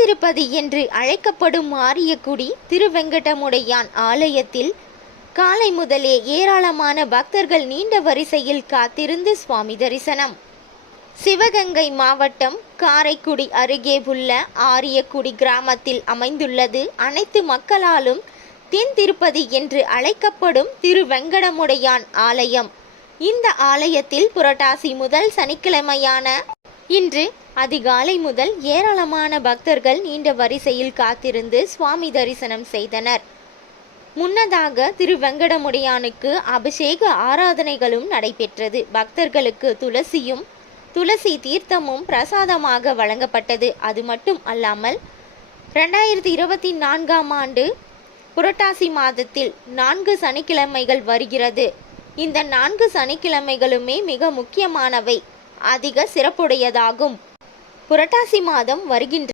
திருப்பதி என்று அழைக்கப்படும் ஆரியக்குடி திருவெங்கடமுடையான் ஆலயத்தில் காலை முதலே ஏராளமான பக்தர்கள் நீண்ட வரிசையில் காத்திருந்து சுவாமி தரிசனம். சிவகங்கை மாவட்டம் காரைக்குடி அருகே உள்ள ஆரியக்குடி கிராமத்தில் அமைந்துள்ளது அனைத்து மக்களாலும் தென் திருப்பதி என்று அழைக்கப்படும் திருவெங்கடமுடையான் ஆலயம். இந்த ஆலயத்தில் புரட்டாசி முதல் சனிக்கிழமையான இன்று அதிகாலை முதல் ஏராளமான பக்தர்கள் நீண்ட வரிசையில் காத்திருந்து சுவாமி தரிசனம் செய்தனர். முன்னதாக திருவெங்கடமுடையானுக்கு அபிஷேக ஆராதனைகளும் நடைபெற்றது. பக்தர்களுக்கு துளசி தீர்த்தமும் பிரசாதமாக வழங்கப்பட்டது. அது மட்டும் அல்லாமல் 2024ஆம் ஆண்டு புரட்டாசி மாதத்தில் 4 சனிக்கிழமைகள் வருகிறது. இந்த 4 சனிக்கிழமைகளுமே மிக முக்கியமானவை, அதிக சிறப்புடையதாகும். புரட்டாசி மாதம் வருகின்ற